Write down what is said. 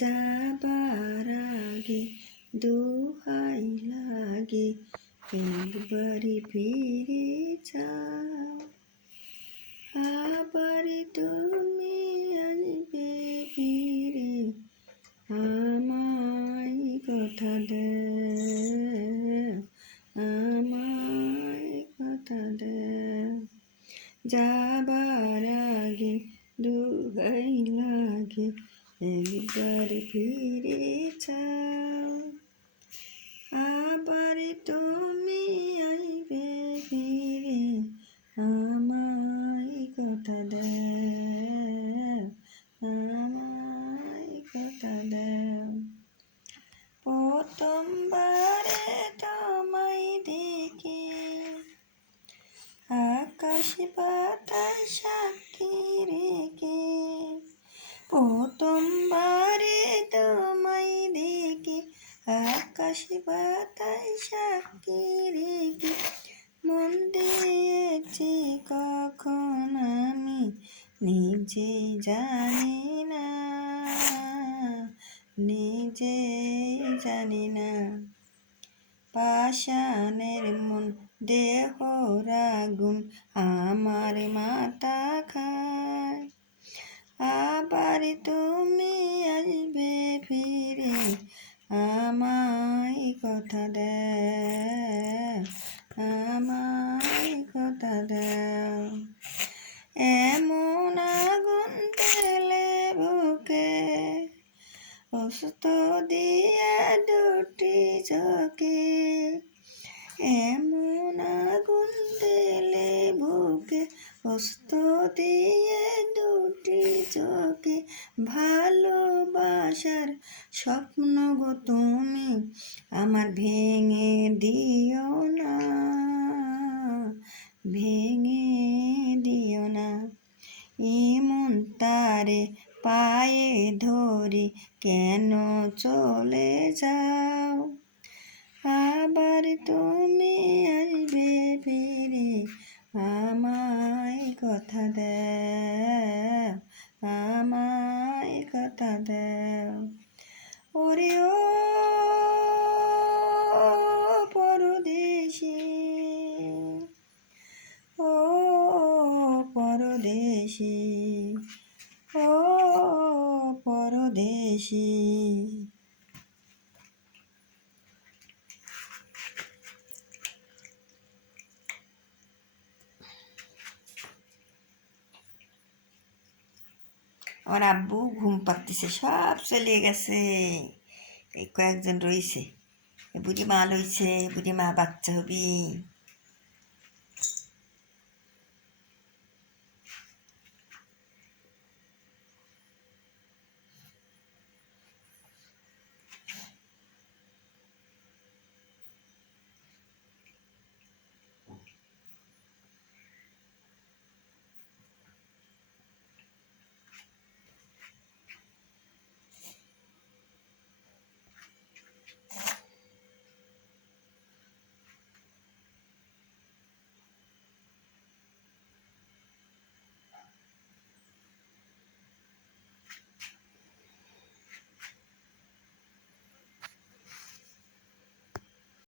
যাবার আগে দোহাই লাগে একবারে ফিরে যাও, আবার তুমি আসবে ফিরে আমায় কথা দাও, আমায় কথা দাও। যাবার আগে দোহাই লাগে একবার ফিরে যাও, আবার তুমি আসবে ফিরে আমায় কথা দাও, আমায় কথা দাও। প্রথমবারে তোমায় দেখি আকাশ পাতাল সাক্ষী রেখে, প্রথমবারে তোমায় দেখি আকাশ পাতাল সাক্ষী রেখে, মন দিয়েছি কখন আমি নিজে জানি না, নিজে জানি না। পাষাণের মন দেহ আগুন আমার মাথা খায়, আবার তুমি আসবে ফিরে আমায় কথা দাও, আমায় কথা দাও। এমন আগুন পেলে বুকে অস্ত দিয়া দুটি চোখে, এমন আগুন দিলে বুকে অস্ত দিয়ে দুটি চোখে, ভালোবাসার স্বপ্ন গো তুমি আমার ভেঙে দিও না, ভেঙে দিও না। এমন তারে পায়ে ধরি কেন চলে যাও, আবার তুমি আসবে ফিরে আমায় কথা দাও, আমায় কথা দাও। ওরে ও পরদেশী, ও পরদেশী, ও পরদেশী। আমার আব্বু ঘুম পাড়তেছে, সব চলে গেছে, এই কয়েকজন রয়েছে। বুড়ি মা লইছে, বুড়ি মা বাচ্চা হবি।